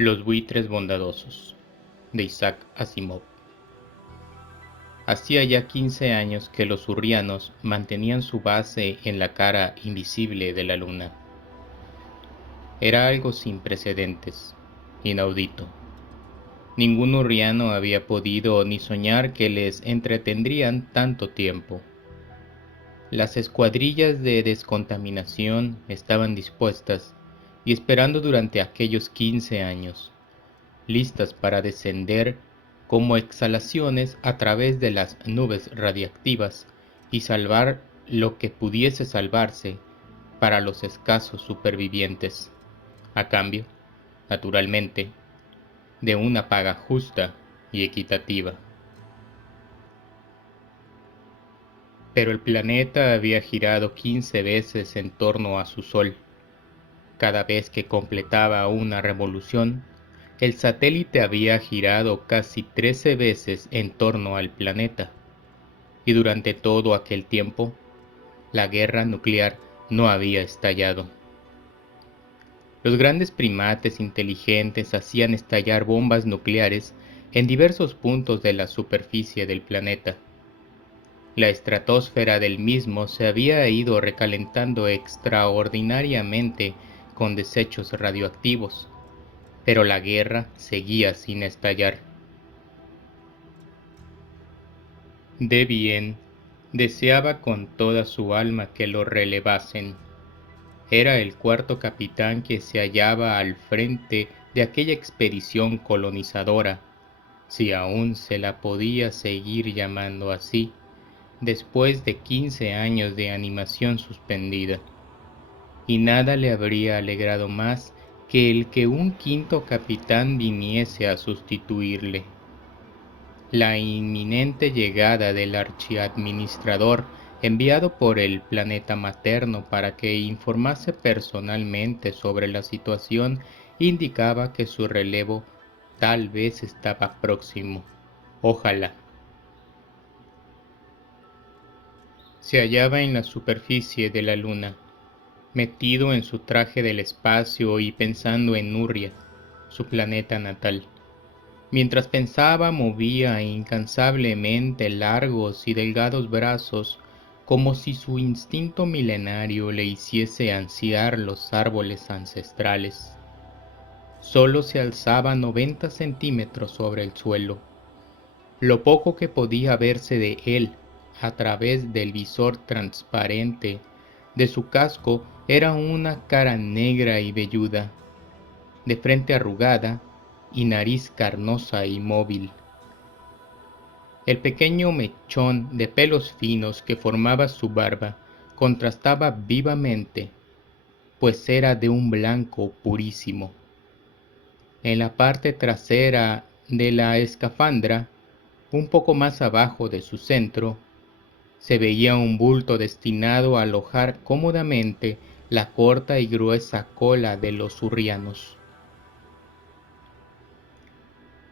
Los buitres bondadosos, de Isaac Asimov. Hacía ya 15 años que los hurrianos mantenían su base en la cara invisible de la luna. Era algo sin precedentes, inaudito. Ningún hurriano había podido ni soñar que les entretendrían tanto tiempo. Las escuadrillas de descontaminación estaban dispuestas y esperando durante aquellos 15 años, listas para descender como exhalaciones a través de las nubes radiactivas y salvar lo que pudiese salvarse para los escasos supervivientes, a cambio, naturalmente, de una paga justa y equitativa. Pero el planeta había girado 15 veces en torno a su Sol. Cada vez que completaba una revolución, el satélite había girado casi 13 veces en torno al planeta. Y durante todo aquel tiempo, la guerra nuclear no había estallado. Los grandes primates inteligentes hacían estallar bombas nucleares en diversos puntos de la superficie del planeta. La estratosfera del mismo se había ido recalentando extraordinariamente con desechos radioactivos, pero la guerra seguía sin estallar. Debian deseaba con toda su alma que lo relevasen. Era el cuarto capitán que se hallaba al frente de aquella expedición colonizadora, si aún se la podía seguir llamando así, después de 15 años de animación suspendida. Y nada le habría alegrado más que el que un quinto capitán viniese a sustituirle. La inminente llegada del archiadministrador enviado por el planeta materno para que informase personalmente sobre la situación indicaba que su relevo tal vez estaba próximo. Ojalá. Se hallaba en la superficie de la luna, metido en su traje del espacio y pensando en Nurria, su planeta natal. Mientras pensaba, movía incansablemente largos y delgados brazos, como si su instinto milenario le hiciese ansiar los árboles ancestrales. Solo se alzaba 90 centímetros sobre el suelo. Lo poco que podía verse de él a través del visor transparente de su casco era una cara negra y velluda, de frente arrugada y nariz carnosa y móvil. El pequeño mechón de pelos finos que formaba su barba contrastaba vivamente, pues era de un blanco purísimo. En la parte trasera de la escafandra, un poco más abajo de su centro, se veía un bulto destinado a alojar cómodamente la corta y gruesa cola de los hurrianos.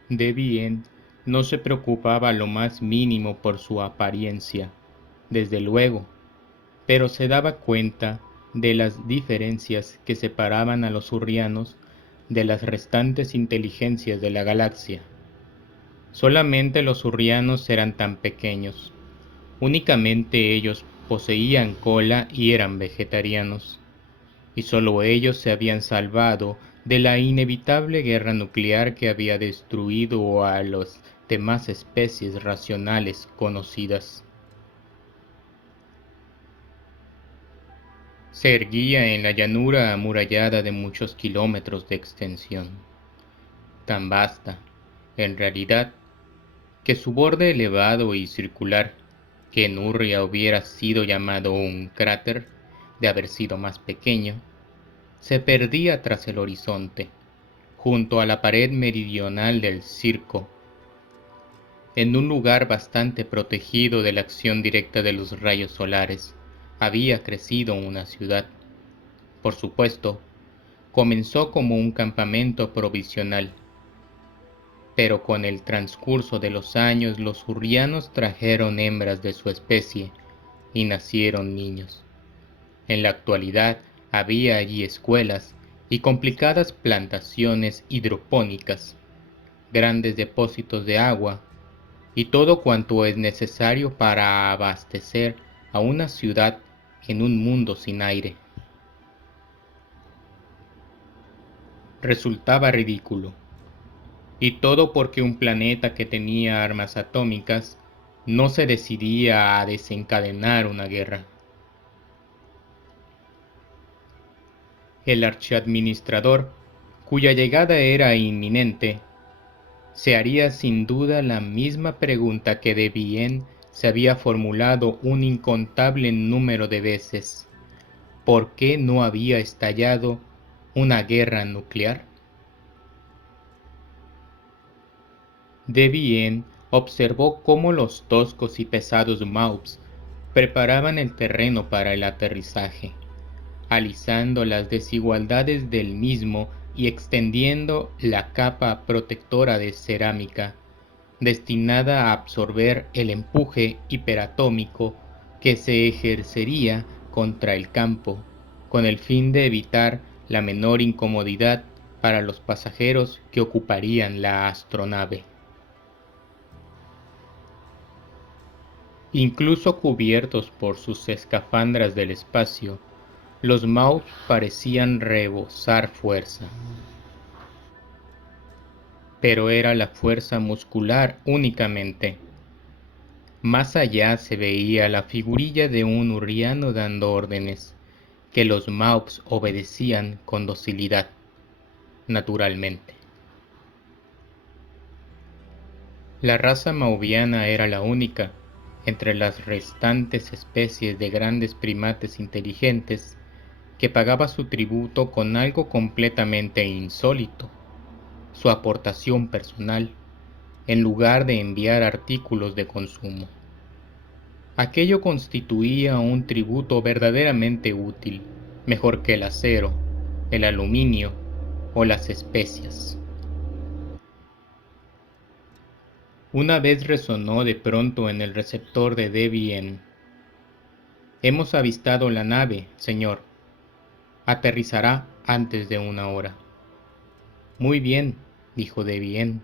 Debian no se preocupaba lo más mínimo por su apariencia, desde luego, pero se daba cuenta de las diferencias que separaban a los hurrianos de las restantes inteligencias de la galaxia. Solamente los hurrianos eran tan pequeños. Únicamente ellos poseían cola y eran vegetarianos, y solo ellos se habían salvado de la inevitable guerra nuclear que había destruido a las demás especies racionales conocidas. Se erguía en la llanura amurallada de muchos kilómetros de extensión, tan vasta, en realidad, que su borde elevado y circular, que en Urria hubiera sido llamado un cráter, de haber sido más pequeño, se perdía tras el horizonte, junto a la pared meridional del circo, en un lugar bastante protegido de la acción directa de los rayos solares. Había crecido una ciudad. Por supuesto, comenzó como un campamento provisional, pero con el transcurso de los años los hurrianos trajeron hembras de su especie y nacieron niños. En la actualidad había allí escuelas y complicadas plantaciones hidropónicas, grandes depósitos de agua y todo cuanto es necesario para abastecer a una ciudad en un mundo sin aire. Resultaba ridículo. Y todo porque un planeta que tenía armas atómicas no se decidía a desencadenar una guerra. El archiadministrador, cuya llegada era inminente, se haría sin duda la misma pregunta que de bien se había formulado un incontable número de veces: ¿por qué no había estallado una guerra nuclear? De bien observó cómo los toscos y pesados Maups preparaban el terreno para el aterrizaje, alisando las desigualdades del mismo y extendiendo la capa protectora de cerámica, destinada a absorber el empuje hiperatómico que se ejercería contra el campo, con el fin de evitar la menor incomodidad para los pasajeros que ocuparían la astronave. Incluso cubiertos por sus escafandras del espacio, los Maus parecían rebosar fuerza. Pero era la fuerza muscular únicamente. Más allá se veía la figurilla de un hurriano dando órdenes, que los Maups obedecían con docilidad, naturalmente. La raza mauviana era la única, entre las restantes especies de grandes primates inteligentes, que pagaba su tributo con algo completamente insólito: su aportación personal, en lugar de enviar artículos de consumo. Aquello constituía un tributo verdaderamente útil, mejor que el acero, el aluminio o las especias. Una vez resonó de pronto en el receptor de Debian: «Hemos avistado la nave, señor. Aterrizará antes de una hora». «Muy bien», dijo Debian,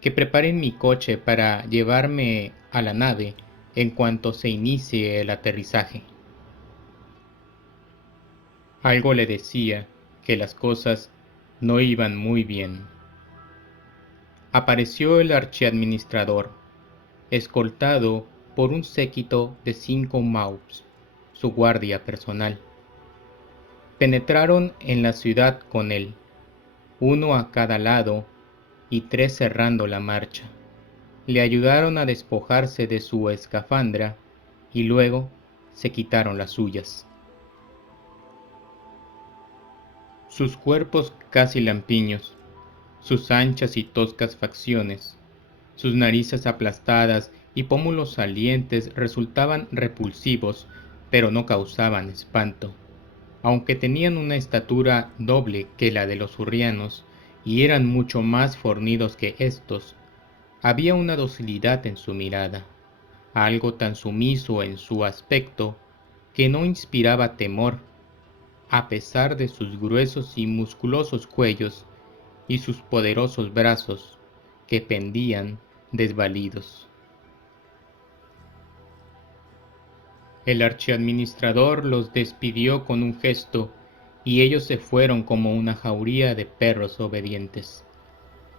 «que preparen mi coche para llevarme a la nave en cuanto se inicie el aterrizaje». Algo le decía que las cosas no iban muy bien. Apareció el archiadministrador, escoltado por un séquito de 5 Maups, su guardia personal. Penetraron en la ciudad con él, uno a cada lado y 3 cerrando la marcha. Le ayudaron a despojarse de su escafandra y luego se quitaron las suyas. Sus cuerpos casi lampiños, sus anchas y toscas facciones, sus narices aplastadas y pómulos salientes resultaban repulsivos, pero no causaban espanto. Aunque tenían una estatura doble que la de los hurrianos y eran mucho más fornidos que éstos, había una docilidad en su mirada, algo tan sumiso en su aspecto que no inspiraba temor, a pesar de sus gruesos y musculosos cuellos y sus poderosos brazos que pendían desvalidos. El archiadministrador los despidió con un gesto y ellos se fueron como una jauría de perros obedientes.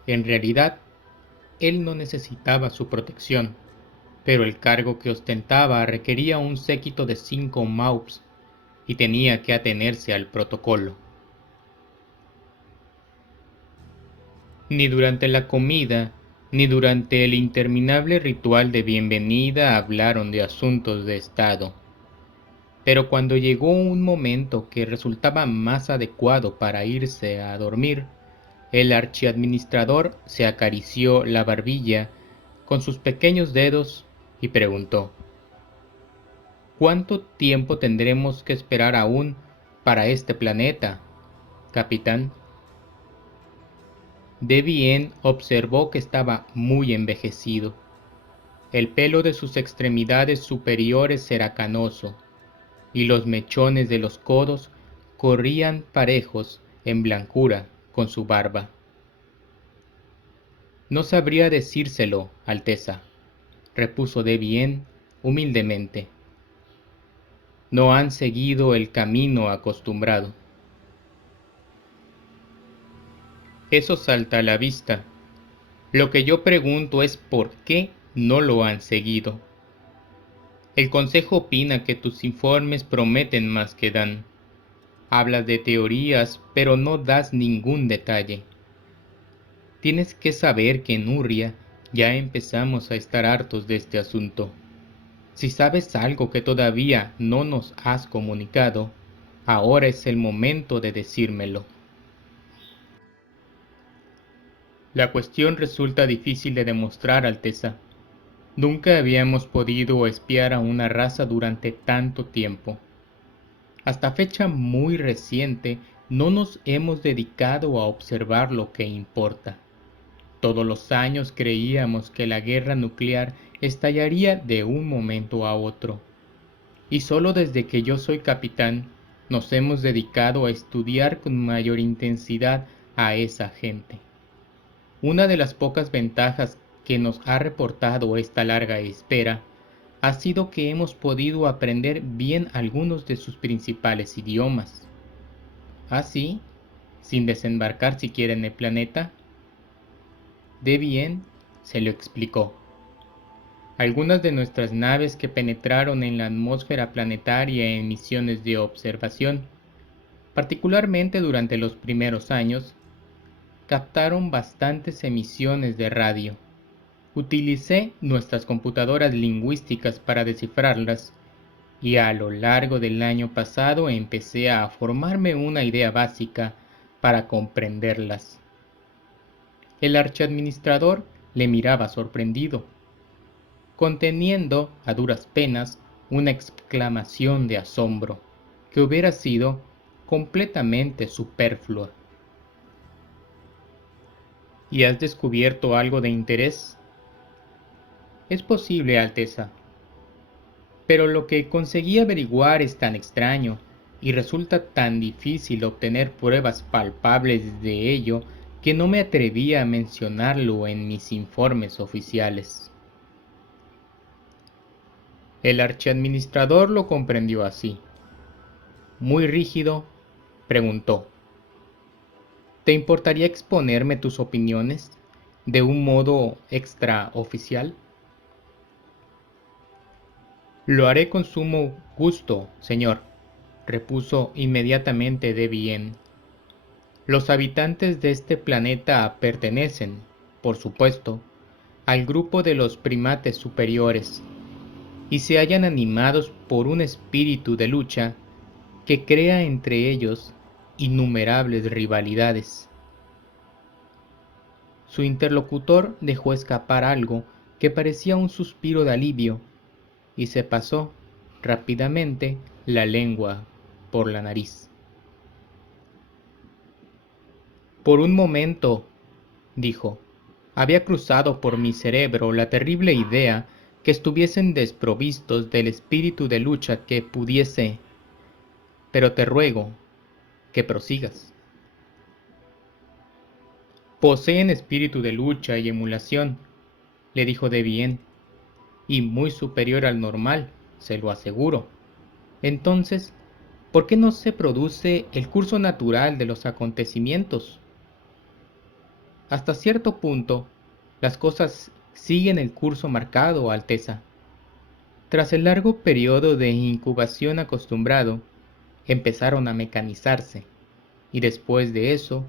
En realidad, él no necesitaba su protección, pero el cargo que ostentaba requería un séquito de 5 Maups y tenía que atenerse al protocolo. Ni durante la comida, ni durante el interminable ritual de bienvenida hablaron de asuntos de Estado. Pero cuando llegó un momento que resultaba más adecuado para irse a dormir, el archiadministrador se acarició la barbilla con sus pequeños dedos y preguntó: «¿Cuánto tiempo tendremos que esperar aún para este planeta, capitán?». Debian observó que estaba muy envejecido. El pelo de sus extremidades superiores era canoso, y los mechones de los codos corrían parejos en blancura con su barba. No sabría decírselo, Alteza, repuso de bien humildemente. No han seguido el camino acostumbrado. Eso salta a la vista. Lo que yo pregunto es por qué no lo han seguido. El Consejo opina que tus informes prometen más que dan. Hablas de teorías, pero no das ningún detalle. Tienes que saber que en Urria ya empezamos a estar hartos de este asunto. Si sabes algo que todavía no nos has comunicado, ahora es el momento de decírmelo. La cuestión resulta difícil de demostrar, Alteza. Nunca habíamos podido espiar a una raza durante tanto tiempo. Hasta fecha muy reciente no nos hemos dedicado a observar lo que importa. Todos los años creíamos que la guerra nuclear estallaría de un momento a otro. Y solo desde que yo soy capitán nos hemos dedicado a estudiar con mayor intensidad a esa gente. Una de las pocas ventajas que nos ha reportado esta larga espera ha sido que hemos podido aprender bien algunos de sus principales idiomas. Así, sin desembarcar siquiera en el planeta, de bien se lo explicó. Algunas de nuestras naves que penetraron en la atmósfera planetaria en misiones de observación, particularmente durante los primeros años, captaron bastantes emisiones de radio. Utilicé nuestras computadoras lingüísticas para descifrarlas y a lo largo del año pasado empecé a formarme una idea básica para comprenderlas. El archiadministrador le miraba sorprendido, conteniendo a duras penas una exclamación de asombro que hubiera sido completamente superflua. ¿Y has descubierto algo de interés? Es posible, Alteza, pero lo que conseguí averiguar es tan extraño y resulta tan difícil obtener pruebas palpables de ello que no me atreví a mencionarlo en mis informes oficiales. El archiadministrador lo comprendió así. Muy rígido, preguntó: ¿te importaría exponerme tus opiniones de un modo extraoficial? Lo haré con sumo gusto, señor, repuso inmediatamente de bien. Los habitantes de este planeta pertenecen, por supuesto, al grupo de los primates superiores, y se hallan animados por un espíritu de lucha que crea entre ellos innumerables rivalidades. Su interlocutor dejó escapar algo que parecía un suspiro de alivio y se pasó rápidamente la lengua por la nariz. Por un momento, dijo, había cruzado por mi cerebro la terrible idea que estuviesen desprovistos del espíritu de lucha que pudiese, pero te ruego que prosigas. Poseen espíritu de lucha y emulación, le dijo de bien, y muy superior al normal, se lo aseguro. Entonces, ¿por qué no se produce el curso natural de los acontecimientos? Hasta cierto punto, las cosas siguen el curso marcado, Alteza. Tras el largo periodo de incubación acostumbrado, empezaron a mecanizarse, y después de eso,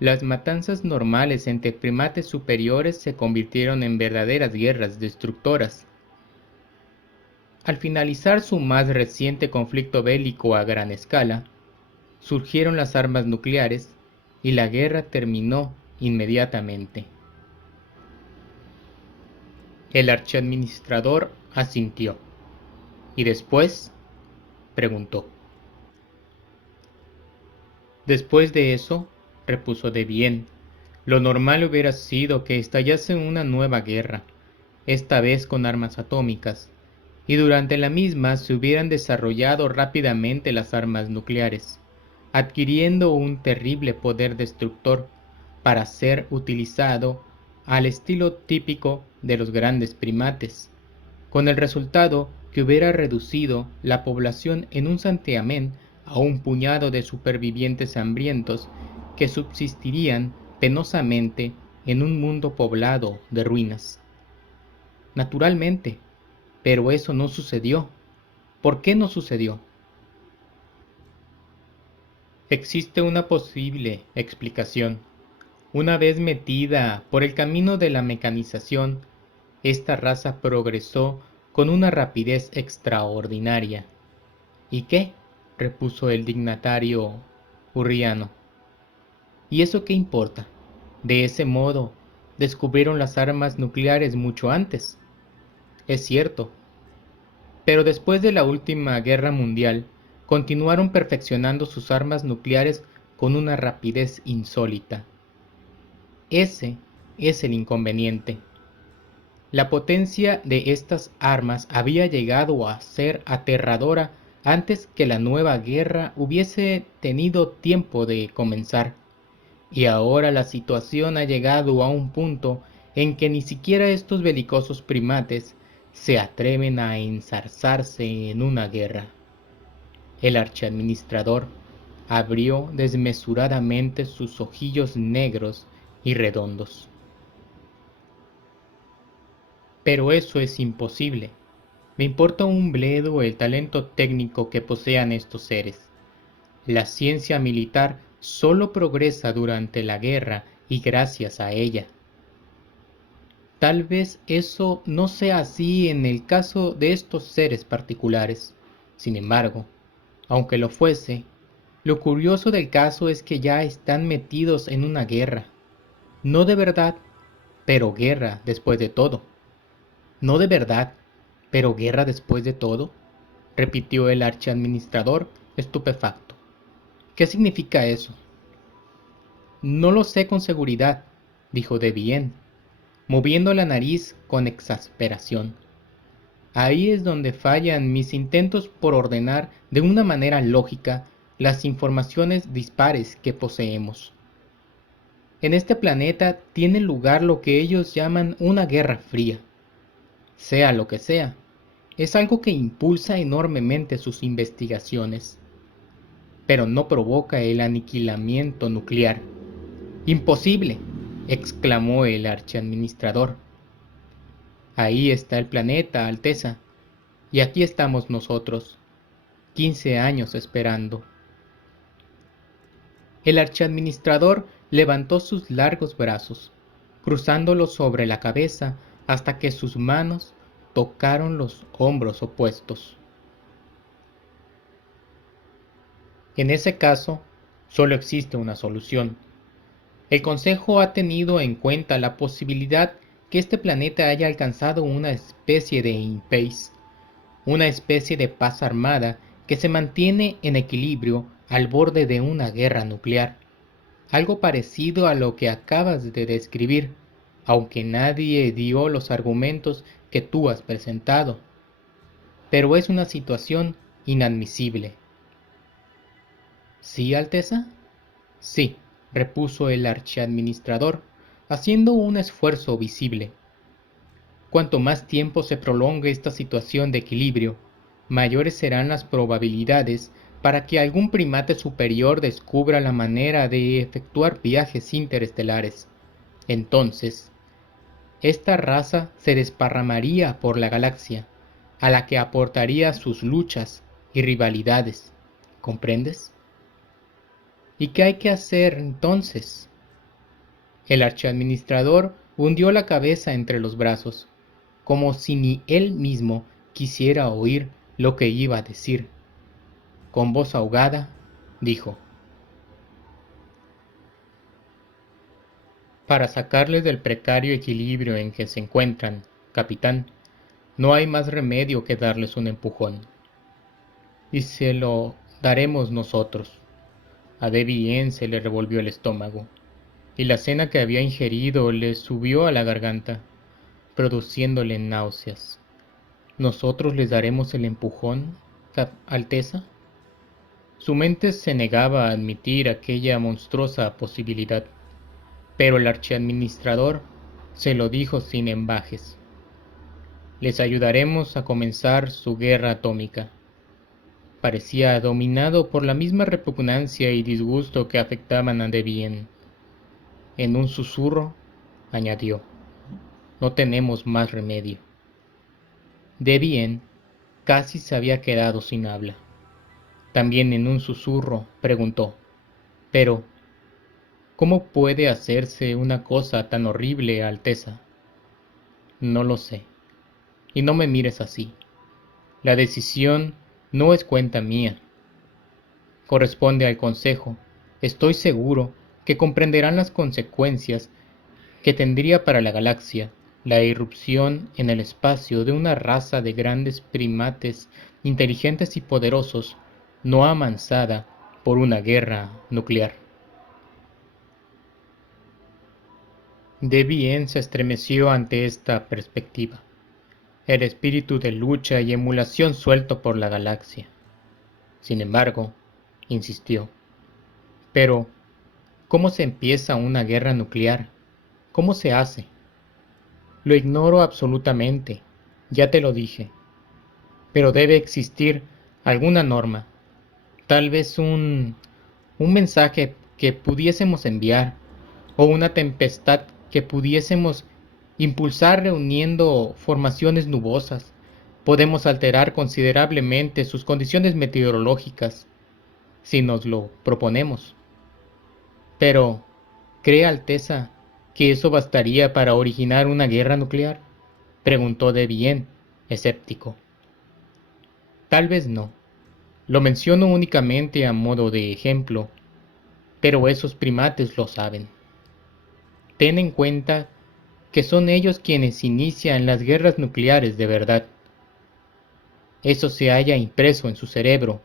las matanzas normales entre primates superiores se convirtieron en verdaderas guerras destructoras. Al finalizar su más reciente conflicto bélico a gran escala, surgieron las armas nucleares y la guerra terminó inmediatamente. El archiadministrador asintió. ¿Y después? Preguntó. Después de eso, repuso de bien, lo normal hubiera sido que estallase una nueva guerra, esta vez con armas atómicas, y durante la misma se hubieran desarrollado rápidamente las armas nucleares, adquiriendo un terrible poder destructor para ser utilizado al estilo típico de los grandes primates, con el resultado que hubiera reducido la población en un santiamén a un puñado de supervivientes hambrientos que subsistirían penosamente en un mundo poblado de ruinas. Naturalmente, pero eso no sucedió. ¿Por qué no sucedió? Existe una posible explicación. Una vez metida por el camino de la mecanización, esta raza progresó con una rapidez extraordinaria. ¿Y qué? Repuso el dignatario hurriano. ¿Y eso qué importa? De ese modo, descubrieron las armas nucleares mucho antes. Es cierto, pero después de la última guerra mundial, continuaron perfeccionando sus armas nucleares con una rapidez insólita. Ese es el inconveniente. La potencia de estas armas había llegado a ser aterradora antes que la nueva guerra hubiese tenido tiempo de comenzar, y ahora la situación ha llegado a un punto en que ni siquiera estos belicosos primates se atreven a enzarzarse en una guerra. El archiadministrador abrió desmesuradamente sus ojillos negros y redondos. Pero eso es imposible. Me importa un bledo el talento técnico que posean estos seres. La ciencia militar solo progresa durante la guerra y gracias a ella. Tal vez eso no sea así en el caso de estos seres particulares. Sin embargo, aunque lo fuese, lo curioso del caso es que ya están metidos en una guerra. No de verdad, pero guerra después de todo. No de verdad, pero guerra después de todo, repitió el archiadministrador, estupefacto. ¿Qué significa eso? No lo sé con seguridad, dijo Debienne, moviendo la nariz con exasperación. Ahí es donde fallan mis intentos por ordenar de una manera lógica las informaciones dispares que poseemos. En este planeta tiene lugar lo que ellos llaman una guerra fría. Sea lo que sea, es algo que impulsa enormemente sus investigaciones, pero no provoca el aniquilamiento nuclear. ¡Imposible!, exclamó el archiadministrador. Ahí está el planeta, Alteza, y aquí estamos nosotros, 15 años esperando. El archiadministrador levantó sus largos brazos, cruzándolos sobre la cabeza hasta que sus manos tocaron los hombros opuestos. En ese caso, solo existe una solución. El Consejo ha tenido en cuenta la posibilidad que este planeta haya alcanzado una especie de impasse, una especie de paz armada que se mantiene en equilibrio al borde de una guerra nuclear, algo parecido a lo que acabas de describir, aunque nadie dio los argumentos que tú has presentado. Pero es una situación inadmisible. ¿Sí, Alteza? Sí, repuso el archiadministrador, haciendo un esfuerzo visible. Cuanto más tiempo se prolongue esta situación de equilibrio, mayores serán las probabilidades para que algún primate superior descubra la manera de efectuar viajes interestelares. Entonces, esta raza se desparramaría por la galaxia, a la que aportaría sus luchas y rivalidades. ¿Comprendes? ¿Y qué hay que hacer entonces? El archiadministrador hundió la cabeza entre los brazos, como si ni él mismo quisiera oír lo que iba a decir. Con voz ahogada, dijo: Para sacarles del precario equilibrio en que se encuentran, capitán, no hay más remedio que darles un empujón. Y se lo daremos nosotros. A Debienne se le revolvió el estómago, y la cena que había ingerido le subió a la garganta, produciéndole náuseas. ¿Nosotros les daremos el empujón, Alteza? Su mente se negaba a admitir aquella monstruosa posibilidad, pero el archiadministrador se lo dijo sin embajes. Les ayudaremos a comenzar su guerra atómica. Parecía dominado por la misma repugnancia y disgusto que afectaban a Debian. En un susurro, añadió, no tenemos más remedio. Debian casi se había quedado sin habla. También en un susurro preguntó, pero, ¿cómo puede hacerse una cosa tan horrible, Alteza? No lo sé. Y no me mires así. La decisión no es cuenta mía. Corresponde al Consejo. Estoy seguro que comprenderán las consecuencias que tendría para la galaxia la irrupción en el espacio de una raza de grandes primates inteligentes y poderosos, no amansada por una guerra nuclear. Debian se estremeció ante esta perspectiva, el espíritu de lucha y emulación suelto por la galaxia. Sin embargo, insistió, pero, ¿cómo se empieza una guerra nuclear? ¿Cómo se hace? Lo ignoro absolutamente, ya te lo dije, pero debe existir alguna norma, tal vez un mensaje que pudiésemos enviar, o una tempestad que pudiésemos impulsar reuniendo formaciones nubosas. Podemos alterar considerablemente sus condiciones meteorológicas si nos lo proponemos. Pero, ¿cree Alteza que eso bastaría para originar una guerra nuclear? Preguntó Debian, escéptico. Tal vez no. Lo menciono únicamente a modo de ejemplo, pero esos primates lo saben. Ten en cuenta que son ellos quienes inician las guerras nucleares de verdad. Eso se halla impreso en su cerebro.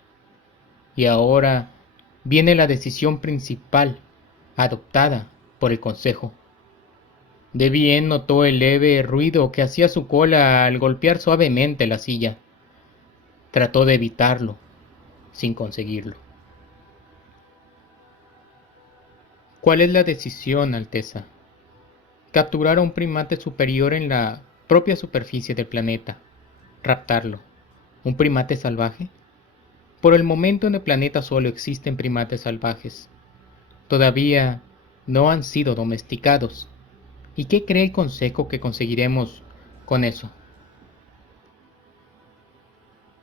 Y ahora viene la decisión principal, adoptada por el Consejo. Debian notó el leve ruido que hacía su cola al golpear suavemente la silla. Trató de evitarlo, sin conseguirlo. ¿Cuál es la decisión, Alteza? Capturar a un primate superior en la propia superficie del planeta. Raptarlo. ¿Un primate salvaje? Por el momento en el planeta solo existen primates salvajes. Todavía no han sido domesticados. ¿Y qué cree el Consejo que conseguiremos con eso?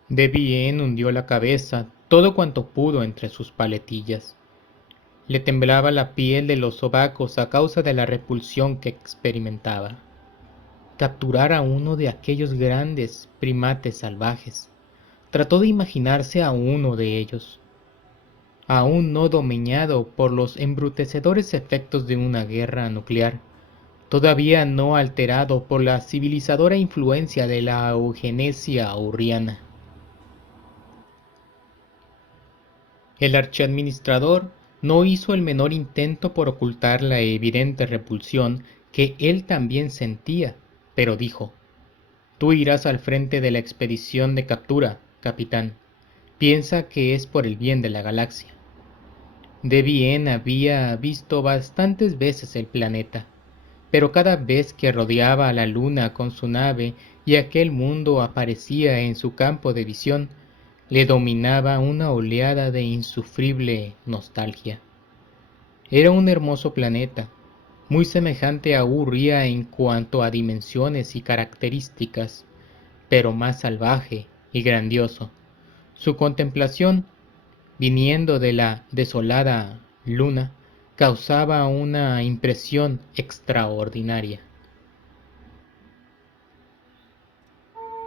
Debian hundió la cabeza todo cuanto pudo entre sus paletillas. Le temblaba la piel de los sobacos a causa de la repulsión que experimentaba. Capturar a uno de aquellos grandes primates salvajes. Trató de imaginarse a uno de ellos, aún no dominado por los embrutecedores efectos de una guerra nuclear, todavía no alterado por la civilizadora influencia de la eugenesia aurriana. El archiadministrador no hizo el menor intento por ocultar la evidente repulsión que él también sentía, pero dijo, «Tú irás al frente de la expedición de captura, capitán. Piensa que es por el bien de la galaxia». Debian había visto bastantes veces el planeta, pero cada vez que rodeaba a la luna con su nave y aquel mundo aparecía en su campo de visión, le dominaba una oleada de insufrible nostalgia. Era un hermoso planeta, muy semejante a Urria en cuanto a dimensiones y características, pero más salvaje y grandioso. Su contemplación, viniendo de la desolada luna, causaba una impresión extraordinaria.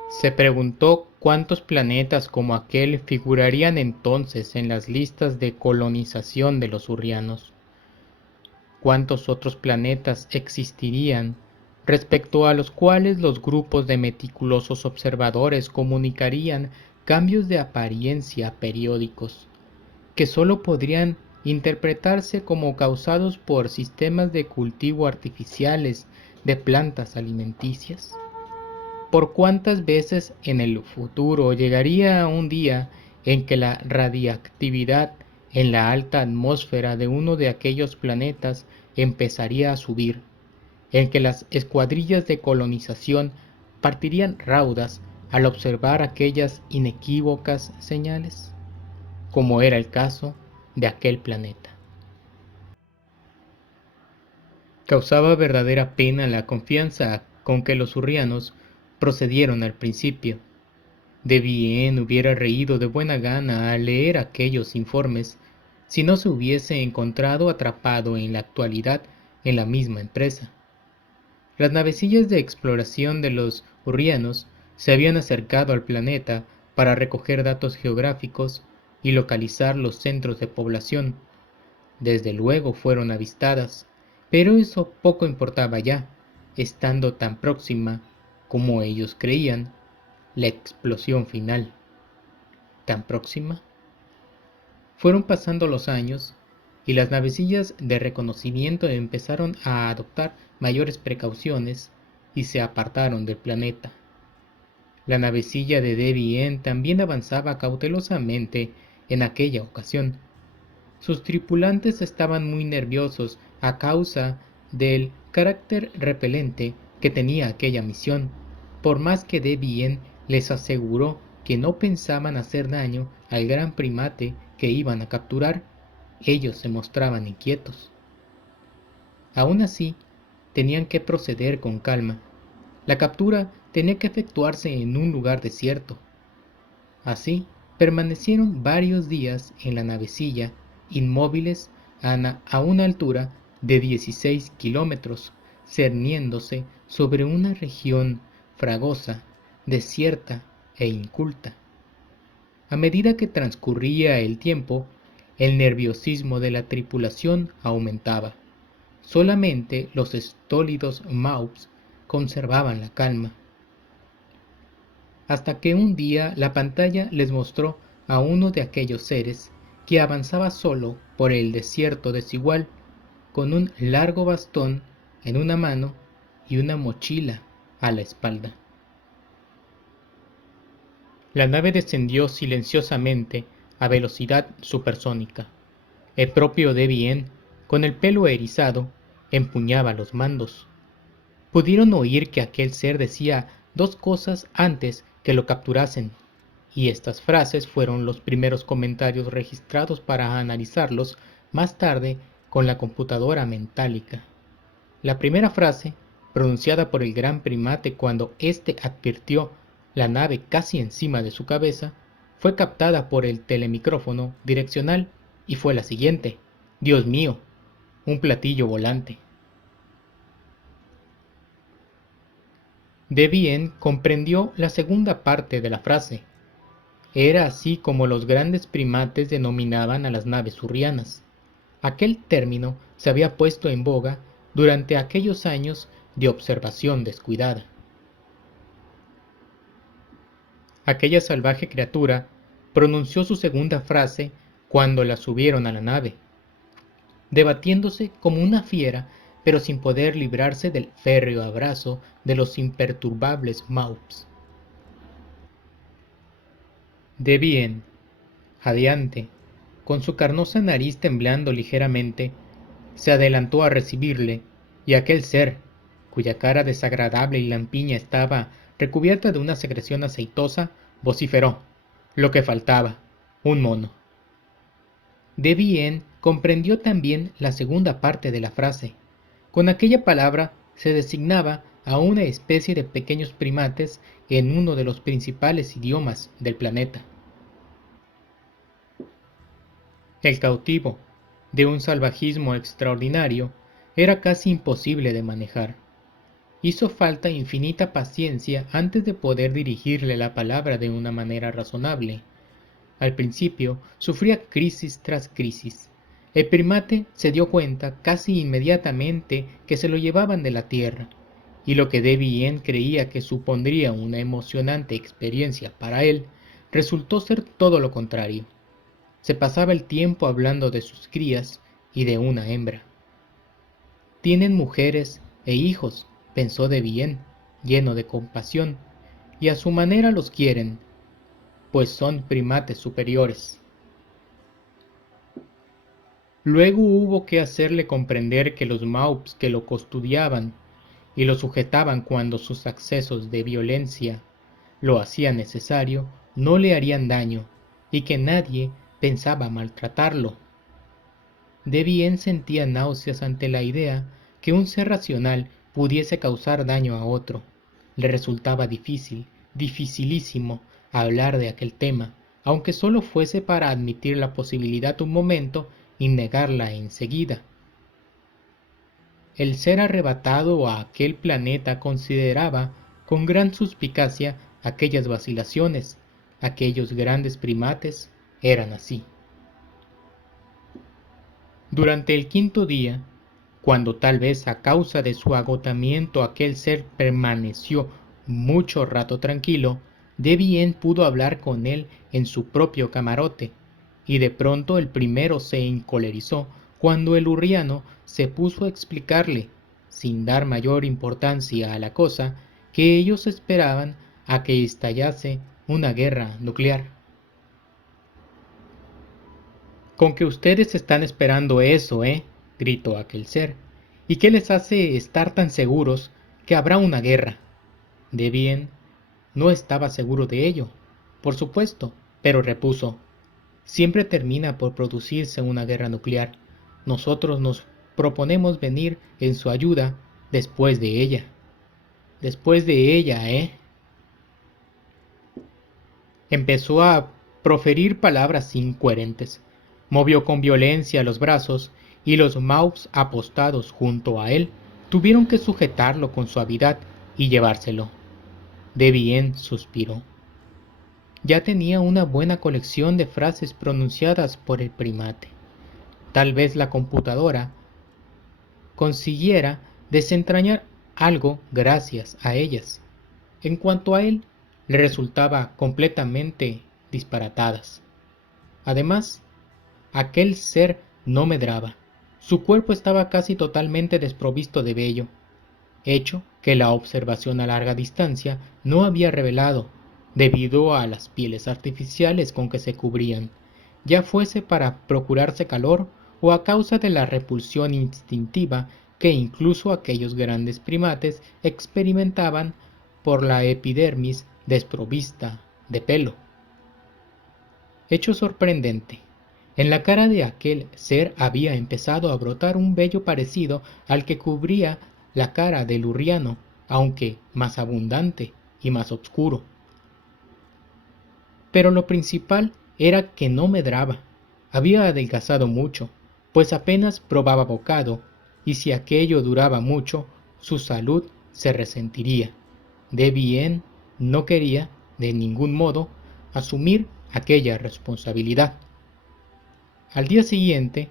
Se preguntó cuántos planetas como aquel figurarían entonces en las listas de colonización de los urrianos. Cuántos otros planetas existirían respecto a los cuales los grupos de meticulosos observadores comunicarían cambios de apariencia periódicos, que sólo podrían interpretarse como causados por sistemas de cultivo artificiales de plantas alimenticias. ¿Por cuántas veces en el futuro llegaría un día en que la radiactividad en la alta atmósfera de uno de aquellos planetas empezaría a subir, en que las escuadrillas de colonización partirían raudas al observar aquellas inequívocas señales, como era el caso de aquel planeta. Causaba verdadera pena la confianza con que los hurrianos procedieron al principio. De bien hubiera reído de buena gana al leer aquellos informes si no se hubiese encontrado atrapado en la actualidad en la misma empresa. Las navecillas de exploración de los hurrianos se habían acercado al planeta para recoger datos geográficos y localizar los centros de población. Desde luego fueron avistadas, pero eso poco importaba ya, estando tan próxima, como ellos creían, la explosión final. ¿Tan próxima? Fueron pasando los años y las navecillas de reconocimiento empezaron a adoptar mayores precauciones y se apartaron del planeta. La navecilla de Debian también avanzaba cautelosamente en aquella ocasión. Sus tripulantes estaban muy nerviosos a causa del carácter repelente que tenía aquella misión, por más que Debian les aseguró que no pensaban hacer daño al gran primate que iban a capturar. Ellos se mostraban inquietos. Aún así, tenían que proceder con calma. La captura tenía que efectuarse en un lugar desierto. Así, permanecieron varios días en la navecilla, inmóviles a una altura de 16 kilómetros, cerniéndose sobre una región fragosa, desierta e inculta. A medida que transcurría el tiempo, el nerviosismo de la tripulación aumentaba. Solamente los estólidos Maups conservaban la calma. Hasta que un día la pantalla les mostró a uno de aquellos seres que avanzaba solo por el desierto desigual, con un largo bastón en una mano y una mochila a la espalda. La nave descendió silenciosamente a velocidad supersónica. El propio Debian, con el pelo erizado, empuñaba los mandos. Pudieron oír que aquel ser decía dos cosas antes que lo capturasen, y estas frases fueron los primeros comentarios registrados para analizarlos más tarde con la computadora mentálica. La primera frase, pronunciada por el gran primate cuando éste advirtió la nave casi encima de su cabeza, fue captada por el telemicrófono direccional y fue la siguiente: «Dios mío, un platillo volante». Debian comprendió la segunda parte de la frase. Era así como los grandes primates denominaban a las naves hurrianas. Aquel término se había puesto en boga durante aquellos años de observación descuidada. Aquella salvaje criatura pronunció su segunda frase cuando la subieron a la nave, debatiéndose como una fiera, pero sin poder librarse del férreo abrazo de los imperturbables Maups. Debian, jadeante, con su carnosa nariz temblando ligeramente, se adelantó a recibirle, y aquel ser, cuya cara desagradable y lampiña estaba recubierta de una secreción aceitosa, vociferó: «Lo que faltaba, un mono». Debian comprendió también la segunda parte de la frase. Con aquella palabra se designaba a una especie de pequeños primates en uno de los principales idiomas del planeta. El cautivo, de un salvajismo extraordinario, era casi imposible de manejar. Hizo falta infinita paciencia antes de poder dirigirle la palabra de una manera razonable. Al principio sufría crisis tras crisis. El primate se dio cuenta casi inmediatamente que se lo llevaban de la tierra, y lo que Debian creía que supondría una emocionante experiencia para él, resultó ser todo lo contrario. Se pasaba el tiempo hablando de sus crías y de una hembra. «Tienen mujeres e hijos», pensó Debian, lleno de compasión, «y a su manera los quieren. pues son primates superiores. Luego hubo que hacerle comprender que los Maups que lo custodiaban y lo sujetaban cuando sus accesos de violencia lo hacían necesario, no le harían daño, y que nadie pensaba maltratarlo. De bien sentía náuseas ante la idea que un ser racional pudiese causar daño a otro. Le resultaba dificilísimo, hablar de aquel tema, aunque solo fuese para admitir la posibilidad un momento y negarla enseguida. El ser arrebatado a aquel planeta consideraba con gran suspicacia aquellas vacilaciones. Aquellos grandes primates eran así. Durante el quinto día, cuando tal vez a causa de su agotamiento aquel ser permaneció mucho rato tranquilo, de bien pudo hablar con él en su propio camarote, y de pronto el primero se encolerizó cuando el hurriano se puso a explicarle, sin dar mayor importancia a la cosa, que ellos esperaban a que estallase una guerra nuclear. Con que ustedes están esperando eso, gritó aquel ser. ¿Y qué les hace estar tan seguros que habrá una guerra? De bien, no estaba seguro de ello, por supuesto, pero repuso, siempre termina por producirse una guerra nuclear. Nosotros nos proponemos venir en su ayuda después de ella. Después de ella, Empezó a proferir palabras incoherentes. Movió con violencia los brazos y los Maups apostados junto a él tuvieron que sujetarlo con suavidad y llevárselo. De bien suspiró. Ya tenía una buena colección de frases pronunciadas por el primate. Tal vez la computadora consiguiera desentrañar algo gracias a ellas. En cuanto a él, le resultaba completamente disparatadas. Además, aquel ser no medraba. Su cuerpo estaba casi totalmente desprovisto de vello, hecho que la observación a larga distancia no había revelado, debido a las pieles artificiales con que se cubrían, ya fuese para procurarse calor o a causa de la repulsión instintiva que incluso aquellos grandes primates experimentaban por la epidermis desprovista de pelo. Hecho sorprendente. En la cara de aquel ser había empezado a brotar un vello parecido al que cubría la cara del hurriano, aunque más abundante y más oscuro. Pero lo principal era que no medraba. Había adelgazado mucho, pues apenas probaba bocado, y si aquello duraba mucho, su salud se resentiría. De bien no quería, de ningún modo, asumir aquella responsabilidad. Al día siguiente,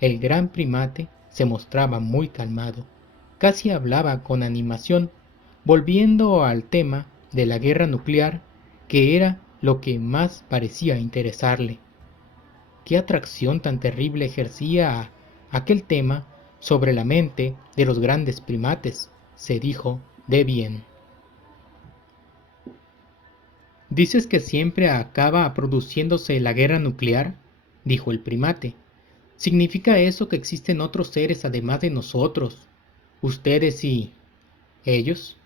el gran primate se mostraba muy calmado, casi hablaba con animación, volviendo al tema de la guerra nuclear, que era lo que más parecía interesarle. ¿Qué atracción tan terrible ejercía aquel tema sobre la mente de los grandes primates?, se dijo de bien. ¿Dices que siempre acaba produciéndose la guerra nuclear?, dijo el primate. ¿Significa eso que existen otros seres además de nosotros, ustedes y ellos?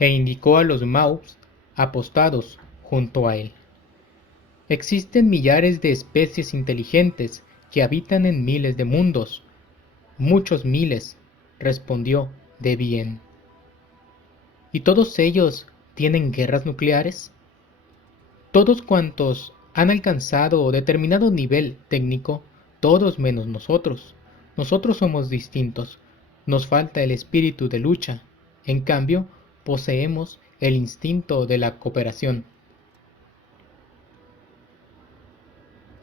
E indicó a los Maups apostados junto a él. Existen millares de especies inteligentes que habitan en miles de mundos. Muchos miles, respondió de bien. ¿Y todos ellos tienen guerras nucleares? Todos cuantos han alcanzado determinado nivel técnico, todos menos nosotros. Nosotros somos distintos, nos falta el espíritu de lucha, en cambio, poseemos el instinto de la cooperación.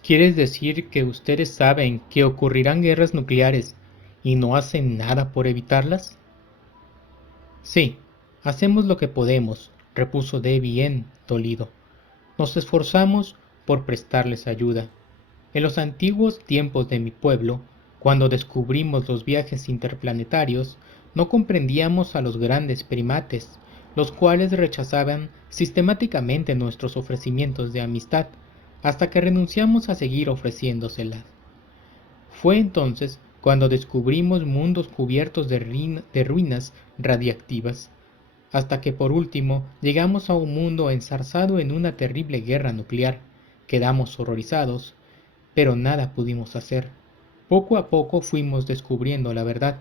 ¿Quieres decir que ustedes saben que ocurrirán guerras nucleares y no hacen nada por evitarlas? Sí, hacemos lo que podemos, repuso de bien dolido. Nos esforzamos por prestarles ayuda. En los antiguos tiempos de mi pueblo, cuando descubrimos los viajes interplanetarios, no comprendíamos a los grandes primates, los cuales rechazaban sistemáticamente nuestros ofrecimientos de amistad, hasta que renunciamos a seguir ofreciéndoselas. Fue entonces cuando descubrimos mundos cubiertos de ruinas radiactivas, hasta que por último llegamos a un mundo enzarzado en una terrible guerra nuclear. Quedamos horrorizados, pero nada pudimos hacer. Poco a poco fuimos descubriendo la verdad.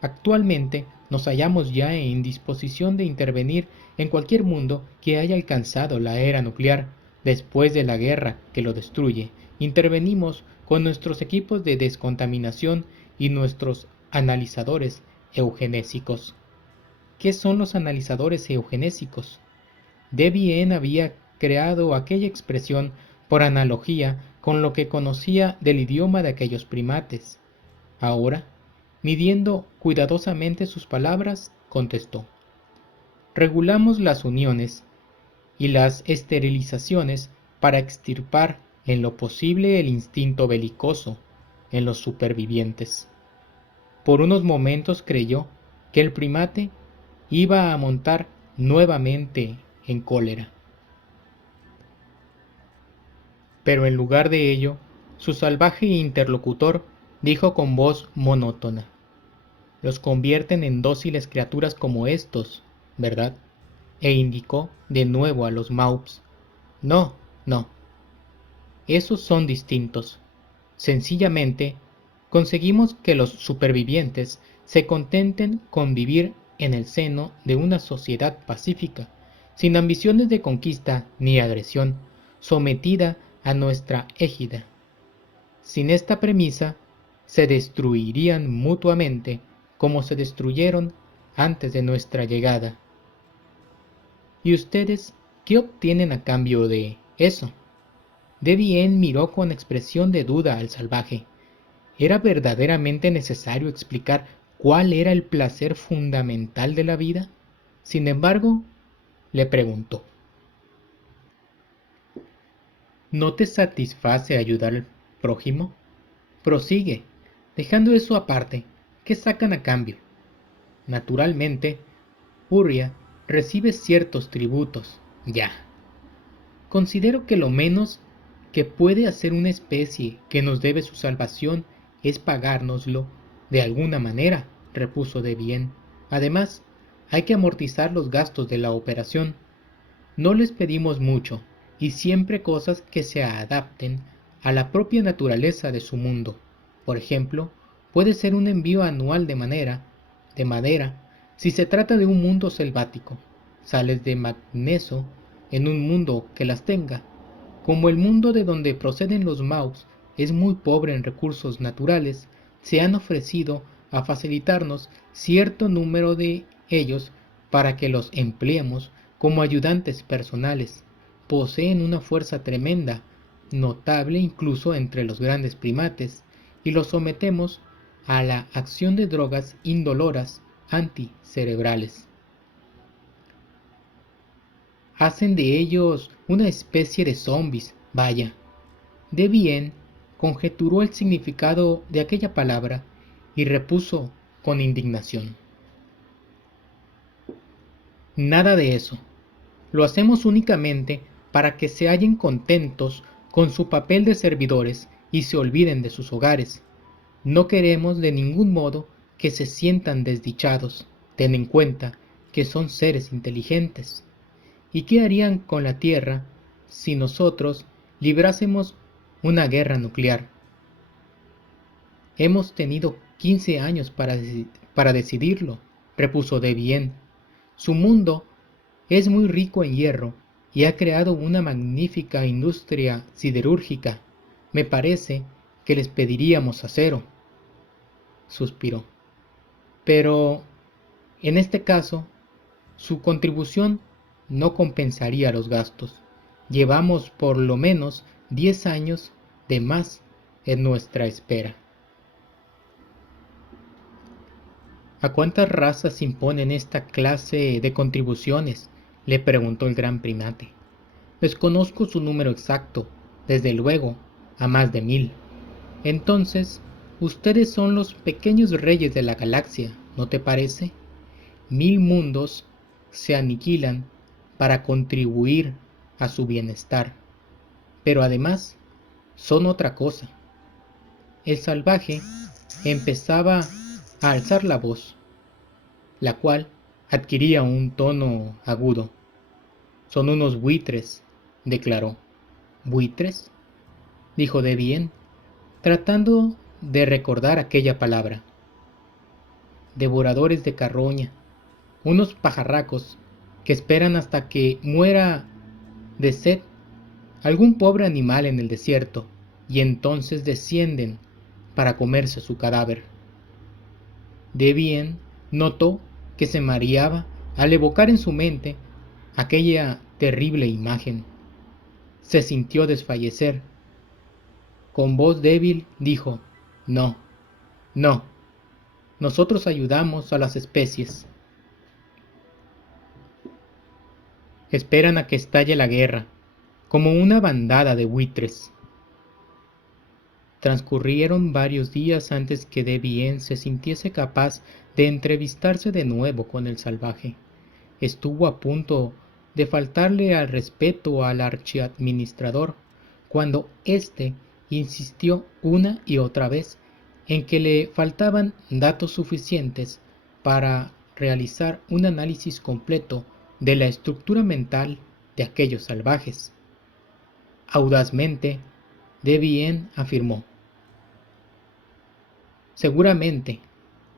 Actualmente nos hallamos ya en disposición de intervenir en cualquier mundo que haya alcanzado la era nuclear. Después de la guerra que lo destruye, intervenimos con nuestros equipos de descontaminación y nuestros analizadores eugenésicos. ¿Qué son los analizadores eugenésicos? Debian había creado aquella expresión por analogía con lo que conocía del idioma de aquellos primates. Ahora, midiendo cuidadosamente sus palabras, contestó: regulamos las uniones y las esterilizaciones para extirpar en lo posible el instinto belicoso en los supervivientes. Por unos momentos creyó que el primate iba a montar nuevamente en cólera. Pero en lugar de ello, su salvaje interlocutor dijo con voz monótona: los convierten en dóciles criaturas como estos, ¿verdad? E indicó de nuevo a los Maups. No, no. Esos son distintos. Sencillamente, conseguimos que los supervivientes se contenten con vivir en el seno de una sociedad pacífica, sin ambiciones de conquista ni agresión, sometida a nuestra égida. Sin esta premisa, se destruirían mutuamente como se destruyeron antes de nuestra llegada. ¿Y ustedes qué obtienen a cambio de eso? Debian miró con expresión de duda al salvaje. ¿Era verdaderamente necesario explicar cuál era el placer fundamental de la vida? Sin embargo, le preguntó: ¿no te satisface ayudar al prójimo? Prosigue, dejando eso aparte, ¿qué sacan a cambio? Naturalmente, Urria recibe ciertos tributos, ya. Considero que lo menos que puede hacer una especie que nos debe su salvación es pagárnoslo de alguna manera, repuso Debian. Además, hay que amortizar los gastos de la operación. No les pedimos mucho, y siempre cosas que se adapten a la propia naturaleza de su mundo. Por ejemplo, puede ser un envío anual de madera, si se trata de un mundo selvático, sales de magnesio en un mundo que las tenga. Como el mundo de donde proceden los Maups es muy pobre en recursos naturales, se han ofrecido a facilitarnos cierto número de ellos para que los empleemos como ayudantes personales. Poseen una fuerza tremenda, notable incluso entre los grandes primates, y los sometemos a la acción de drogas indoloras anticerebrales. Hacen de ellos una especie de zombies, vaya. Debian conjeturó el significado de aquella palabra y repuso con indignación: nada de eso. Lo hacemos únicamente para que se hallen contentos con su papel de servidores y se olviden de sus hogares. No queremos de ningún modo que se sientan desdichados. Ten en cuenta que son seres inteligentes. ¿Y qué harían con la Tierra si nosotros librásemos una guerra nuclear? Hemos tenido 15 años para decidirlo, repuso Debian. Su mundo es muy rico en hierro y ha creado una magnífica industria siderúrgica. Me parece que les pediríamos acero. Suspiró. Pero, en este caso, su contribución no compensaría los gastos. Llevamos por lo menos 10 años de más en nuestra espera. ¿A cuántas razas imponen esta clase de contribuciones?, le preguntó el gran primate. Desconozco su número exacto, desde luego, a más de 1000. Entonces, ustedes son los pequeños reyes de la galaxia, ¿no te parece? 1000 mundos se aniquilan para contribuir a su bienestar, pero además son otra cosa. El salvaje empezaba a alzar la voz, la cual adquiría un tono agudo. Son unos buitres, declaró. ¿Buitres?, dijo Devien, tratando de recordar aquella palabra. Devoradores de carroña, unos pajarracos que esperan hasta que muera de sed algún pobre animal en el desierto y entonces descienden para comerse su cadáver. Devien notó que se mareaba al evocar en su mente aquella terrible imagen. Se sintió desfallecer. Con voz débil dijo: no, no, nosotros ayudamos a las especies. Esperan a que estalle la guerra, como una bandada de buitres. Transcurrieron varios días antes que Devien se sintiese capaz de entrevistarse de nuevo con el salvaje. Estuvo a punto de faltarle al respeto al archiadministrador, cuando éste insistió una y otra vez en que le faltaban datos suficientes para realizar un análisis completo de la estructura mental de aquellos salvajes. Audazmente, Devien afirmó: seguramente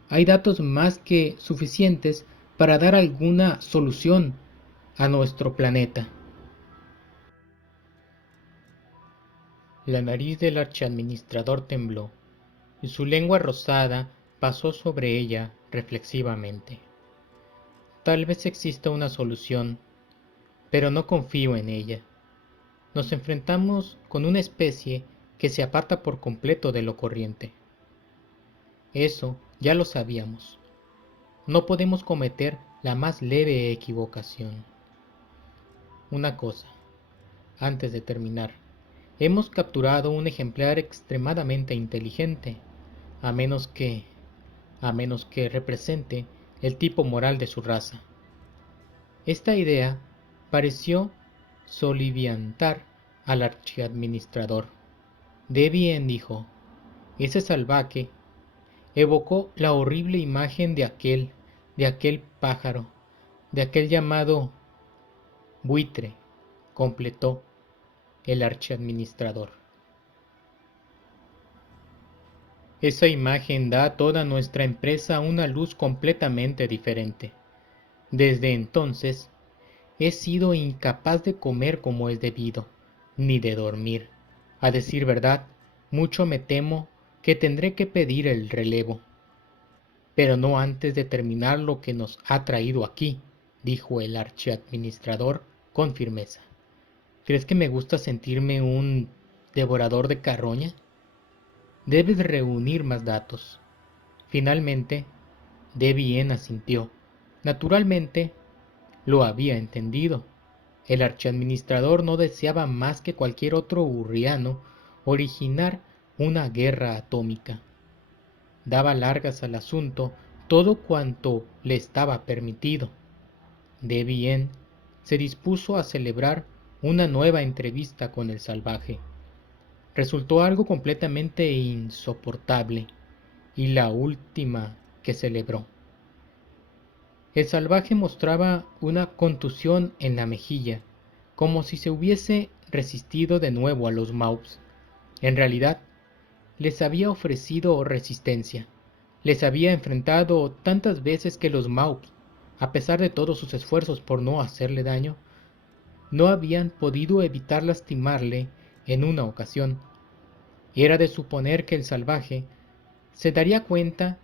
hay datos más que suficientes para dar alguna solución a nuestro planeta. La nariz del archiadministrador tembló, y su lengua rosada pasó sobre ella reflexivamente. Tal vez exista una solución, pero no confío en ella. Nos enfrentamos con una especie que se aparta por completo de lo corriente. Eso ya lo sabíamos. No podemos cometer la más leve equivocación. Una cosa, antes de terminar. Hemos capturado un ejemplar extremadamente inteligente, a menos que represente el tipo moral de su raza. Esta idea pareció soliviantar al archiadministrador. Devien dijo: ese salvaje evocó la horrible imagen de aquel pájaro, de aquel llamado buitre, completó el archiadministrador. Esa imagen da a toda nuestra empresa una luz completamente diferente. Desde entonces, he sido incapaz de comer como es debido, ni de dormir. A decir verdad, mucho me temo que tendré que pedir el relevo. Pero no antes de terminar lo que nos ha traído aquí, dijo el archiadministrador con firmeza. ¿Crees que me gusta sentirme un devorador de carroña? Debes reunir más datos. Finalmente, Devien asintió. Naturalmente, lo había entendido. El archiadministrador no deseaba más que cualquier otro urriano originar una guerra atómica. Daba largas al asunto todo cuanto le estaba permitido. Devien se dispuso a celebrar una nueva entrevista con el salvaje. Resultó algo completamente insoportable, y la última que celebró. El salvaje mostraba una contusión en la mejilla, como si se hubiese resistido de nuevo a los Maups. En realidad, les había ofrecido resistencia. Les había enfrentado tantas veces que los Maups, a pesar de todos sus esfuerzos por no hacerle daño, no habían podido evitar lastimarle en una ocasión. Era de suponer que el salvaje se daría cuenta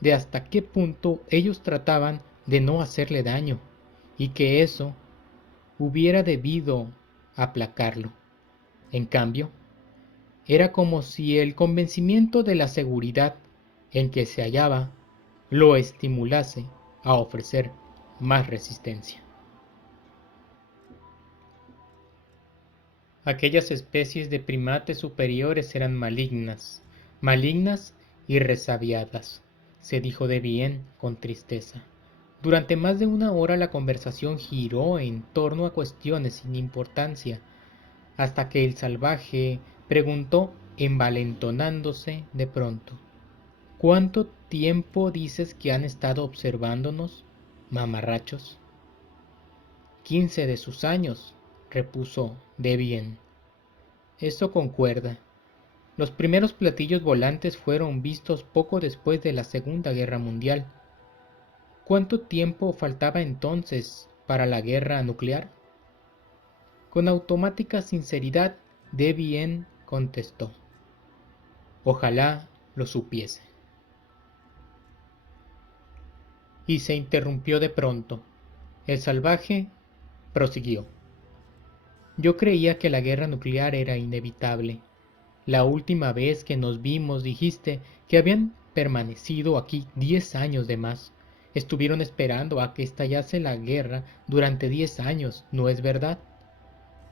de hasta qué punto ellos trataban de no hacerle daño, y que eso hubiera debido aplacarlo. En cambio, era como si el convencimiento de la seguridad en que se hallaba lo estimulase a ofrecer más resistencia. Aquellas especies de primates superiores eran malignas y resabiadas, se dijo Devien con tristeza. Durante más de una hora la conversación giró en torno a cuestiones sin importancia, hasta que el salvaje preguntó envalentonándose de pronto: ¿Cuánto tiempo dices que han estado observándonos, mamarrachos? 15 de sus años, repuso de bien. Eso concuerda. Los primeros platillos volantes fueron vistos poco después de la Segunda Guerra Mundial. ¿Cuánto tiempo faltaba entonces para la guerra nuclear? Con automática sinceridad, Devien contestó: Ojalá lo supiese. Y se interrumpió de pronto. El salvaje prosiguió: Yo creía que la guerra nuclear era inevitable. La última vez que nos vimos dijiste que habían permanecido aquí 10 años de más. Estuvieron esperando a que estallase la guerra durante 10 años, ¿no es verdad?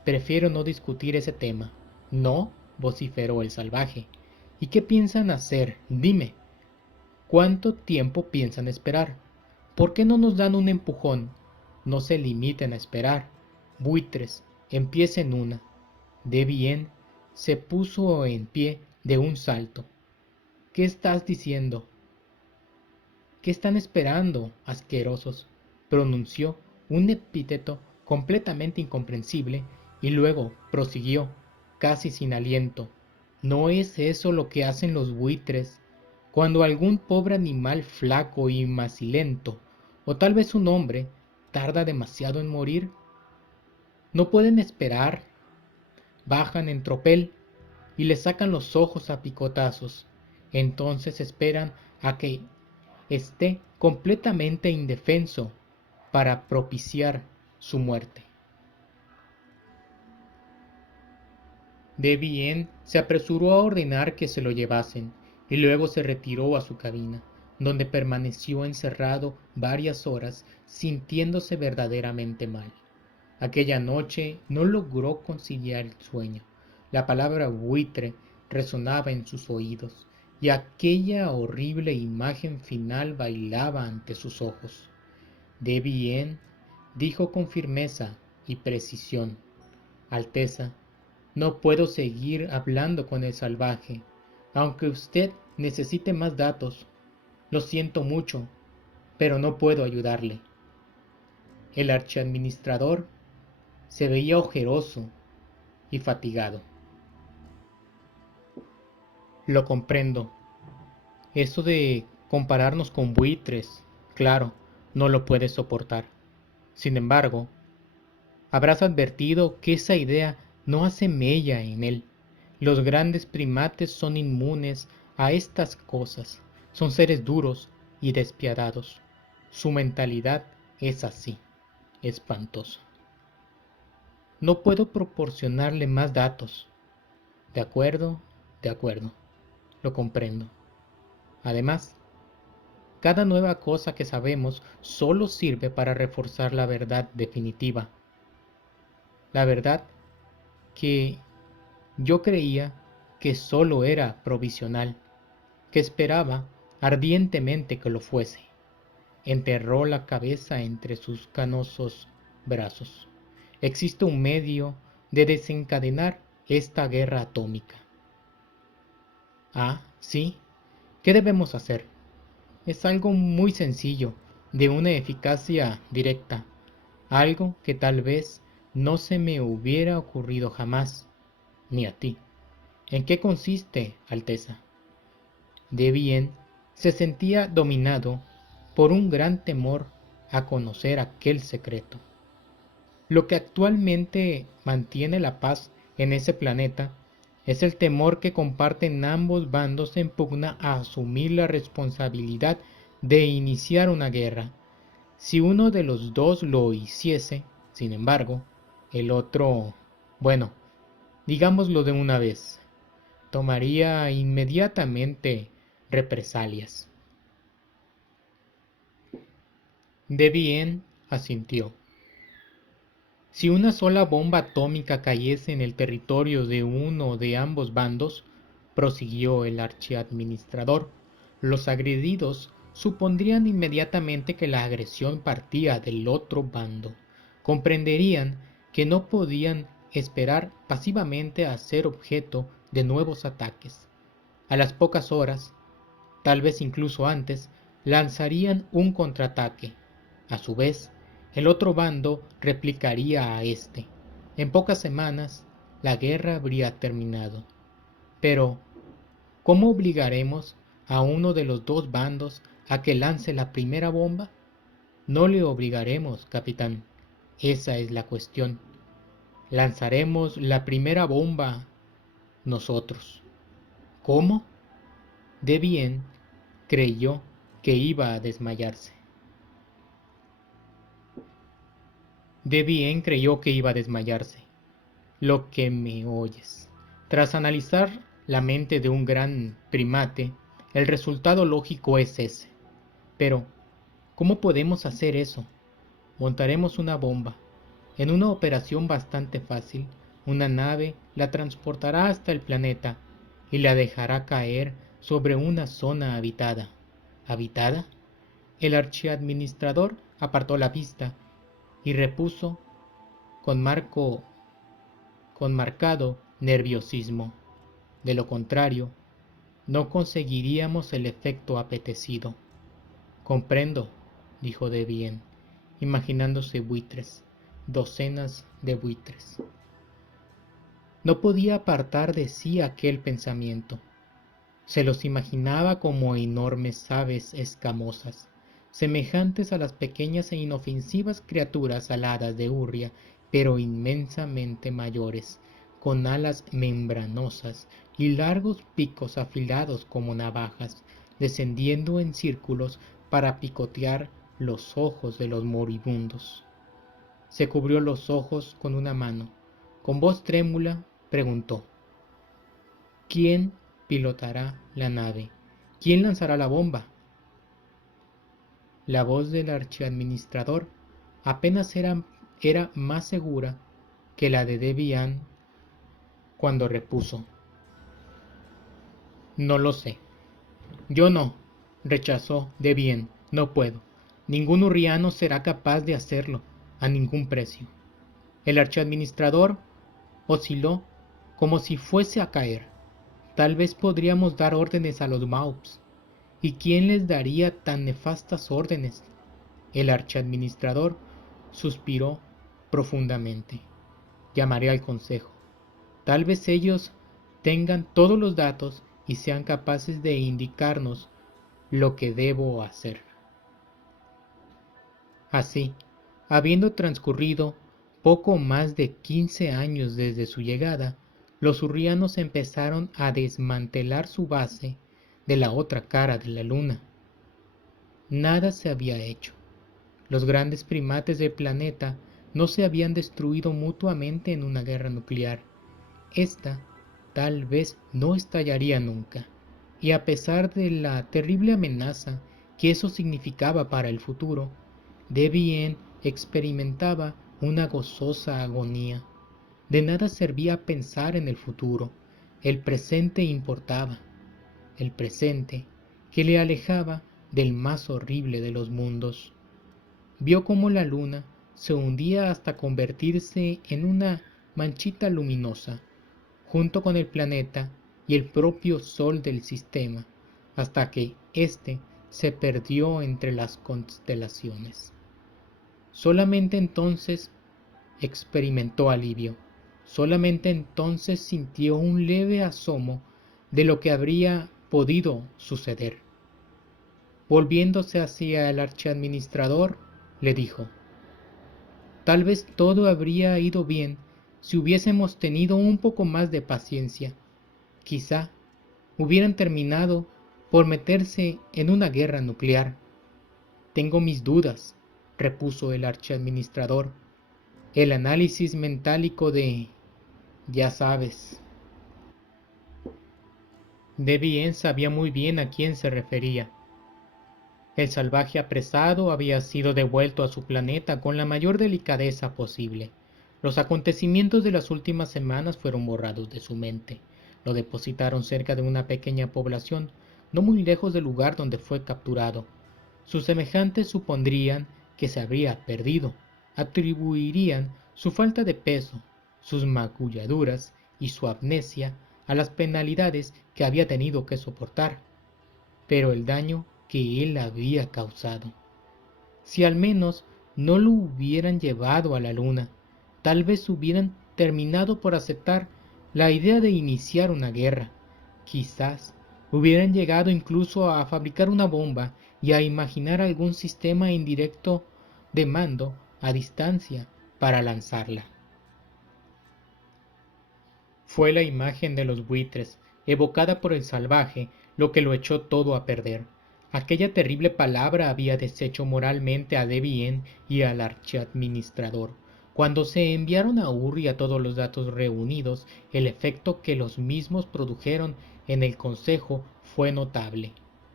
Prefiero no discutir ese tema. No, vociferó el salvaje. ¿Y qué piensan hacer? Dime. ¿Cuánto tiempo piensan esperar? ¿Por qué no nos dan un empujón? No se limiten a esperar. Buitres, empiecen una. De bien, se puso en pie de un salto. ¿Qué estás diciendo? ¿Qué están esperando, asquerosos? Pronunció un epíteto completamente incomprensible y luego prosiguió, casi sin aliento. ¿No es eso lo que hacen los buitres cuando algún pobre animal flaco y macilento, o tal vez un hombre, tarda demasiado en morir? No pueden esperar, bajan en tropel y le sacan los ojos a picotazos. Entonces esperan a que esté completamente indefenso para propiciar su muerte. De bien se apresuró a ordenar que se lo llevasen y luego se retiró a su cabina, donde permaneció encerrado varias horas sintiéndose verdaderamente mal. Aquella noche no logró conciliar el sueño. La palabra buitre resonaba en sus oídos y aquella horrible imagen final bailaba ante sus ojos. De bien, dijo con firmeza y precisión: Alteza, no puedo seguir hablando con el salvaje, aunque usted necesite más datos. Lo siento mucho, pero no puedo ayudarle. El archiadministrador se veía ojeroso y fatigado. Lo comprendo. Eso de compararnos con buitres, claro, no lo puedes soportar. Sin embargo, habrás advertido que esa idea no hace mella en él. Los grandes primates son inmunes a estas cosas. Son seres duros y despiadados. Su mentalidad es así, espantosa. No puedo proporcionarle más datos. De acuerdo, de acuerdo. Lo comprendo. Además, cada nueva cosa que sabemos solo sirve para reforzar la verdad definitiva. La verdad que yo creía que solo era provisional, que esperaba ardientemente que lo fuese. Enterró la cabeza entre sus canosos brazos. Existe un medio de desencadenar esta guerra atómica. Ah, sí. ¿Qué debemos hacer? Es algo muy sencillo, de una eficacia directa, algo que tal vez no se me hubiera ocurrido jamás, ni a ti. ¿En qué consiste, Alteza? De bien, se sentía dominado por un gran temor a conocer aquel secreto. Lo que actualmente mantiene la paz en ese planeta es el temor que comparten ambos bandos en pugna a asumir la responsabilidad de iniciar una guerra. Si uno de los dos lo hiciese, sin embargo, el otro, bueno, digámoslo de una vez, tomaría inmediatamente represalias. De bien asintió. Si una sola bomba atómica cayese en el territorio de uno de ambos bandos, prosiguió el archiadministrador, los agredidos supondrían inmediatamente que la agresión partía del otro bando. Comprenderían que no podían esperar pasivamente a ser objeto de nuevos ataques. A las pocas horas, tal vez incluso antes, lanzarían un contraataque. A su vez, el otro bando replicaría a este. En pocas semanas, la guerra habría terminado. Pero, ¿cómo obligaremos a uno de los dos bandos a que lance la primera bomba? No le obligaremos, capitán. Esa es la cuestión. Lanzaremos la primera bomba nosotros. ¿Cómo? De bien creyó que iba a desmayarse. De bien creyó que iba a desmayarse. Lo que me oyes. Tras analizar la mente de un gran primate, el resultado lógico es ese. Pero, ¿cómo podemos hacer eso? Montaremos una bomba. En una operación bastante fácil, una nave la transportará hasta el planeta y la dejará caer sobre una zona habitada. ¿Habitada? El archiadministrador apartó la vista y repuso con marcado nerviosismo. De lo contrario, no conseguiríamos el efecto apetecido. Comprendo, dijo de bien, imaginándose buitres, docenas de buitres. No podía apartar de sí aquel pensamiento. Se los imaginaba como enormes aves escamosas, semejantes a las pequeñas e inofensivas criaturas aladas de Urria, pero inmensamente mayores, con alas membranosas y largos picos afilados como navajas, descendiendo en círculos para picotear los ojos de los moribundos. Se cubrió los ojos con una mano. Con voz trémula preguntó: ¿quién pilotará la nave? ¿Quién lanzará la bomba? La voz del archiadministrador apenas era más segura que la de Debian cuando repuso: no lo sé. Yo no, rechazó Debian, no puedo. Ningún urriano será capaz de hacerlo, a ningún precio. El archiadministrador osciló como si fuese a caer. Tal vez podríamos dar órdenes a los Maups. ¿Y quién les daría tan nefastas órdenes? El archiadministrador suspiró profundamente. Llamaré al consejo. Tal vez ellos tengan todos los datos y sean capaces de indicarnos lo que debo hacer. Así, habiendo transcurrido poco más de 15 años desde su llegada, los urrianos empezaron a desmantelar su base de la otra cara de la luna. Nada se había hecho. Los grandes primates del planeta no se habían destruido mutuamente en una guerra nuclear. Esta tal vez no estallaría nunca, y a pesar de la terrible amenaza que eso significaba para el futuro, Debian experimentaba una gozosa agonía. De nada servía pensar en el futuro, el presente importaba, el presente que le alejaba del más horrible de los mundos. Vio cómo la luna se hundía hasta convertirse en una manchita luminosa, junto con el planeta y el propio sol del sistema, hasta que éste se perdió entre las constelaciones. Solamente entonces experimentó alivio, solamente entonces sintió un leve asomo de lo que habría podido suceder. Volviéndose hacia el archiadministrador, le dijo: tal vez todo habría ido bien si hubiésemos tenido un poco más de paciencia. Quizá hubieran terminado por meterse en una guerra nuclear. Tengo mis dudas, repuso el archiadministrador. El análisis mentálico de... ya sabes. Debian sabía muy bien a quién se refería. El salvaje apresado había sido devuelto a su planeta con la mayor delicadeza posible. Los acontecimientos de las últimas semanas fueron borrados de su mente. Lo depositaron cerca de una pequeña población, no muy lejos del lugar donde fue capturado. Sus semejantes supondrían que se habría perdido, atribuirían su falta de peso, sus magulladuras y su amnesia a las penalidades que había tenido que soportar, pero el daño que él había causado. Si al menos no lo hubieran llevado a la luna, tal vez hubieran terminado por aceptar la idea de iniciar una guerra. Quizás hubieran llegado incluso a fabricar una bomba y a imaginar algún sistema indirecto de mando a distancia para lanzarla. Fue la imagen de los buitres, evocada por el salvaje, lo que lo echó todo a perder. Aquella terrible palabra había deshecho moralmente a Devien y al archiadministrador. Cuando se enviaron a Urria todos los datos reunidos, el efecto que los mismos produjeron en el consejo fue notable.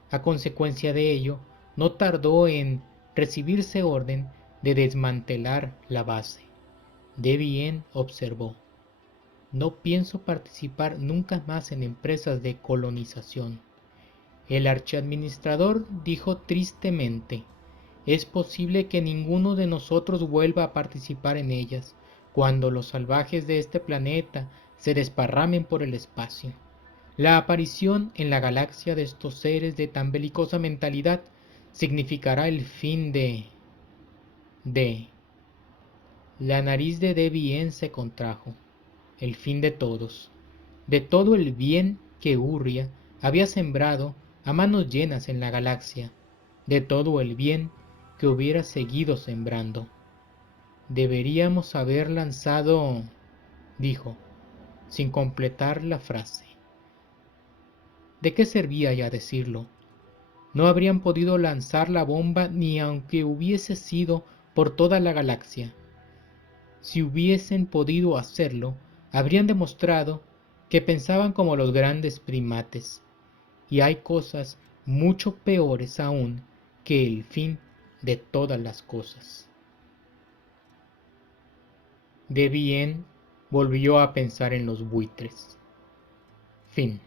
A consecuencia de ello, no tardó en recibirse orden de desmantelar la base. Devien observó: no pienso participar nunca más en empresas de colonización. El archiadministrador dijo tristemente: es posible que ninguno de nosotros vuelva a participar en ellas cuando los salvajes de este planeta se desparramen por el espacio. La aparición en la galaxia de estos seres de tan belicosa mentalidad significará el fin de... La nariz de Devien se contrajo. El fin de todo el bien que Urria había sembrado a manos llenas en la galaxia, de todo el bien que hubiera seguido sembrando. Deberíamos haber lanzado, dijo, sin completar la frase. ¿De qué servía ya decirlo? No habrían podido lanzar la bomba ni aunque hubiese sido por toda la galaxia. Si hubiesen podido hacerlo, habrían demostrado que pensaban como los grandes primates, y hay cosas mucho peores aún que el fin de todas las cosas. Devien volvió a pensar en los buitres. Fin.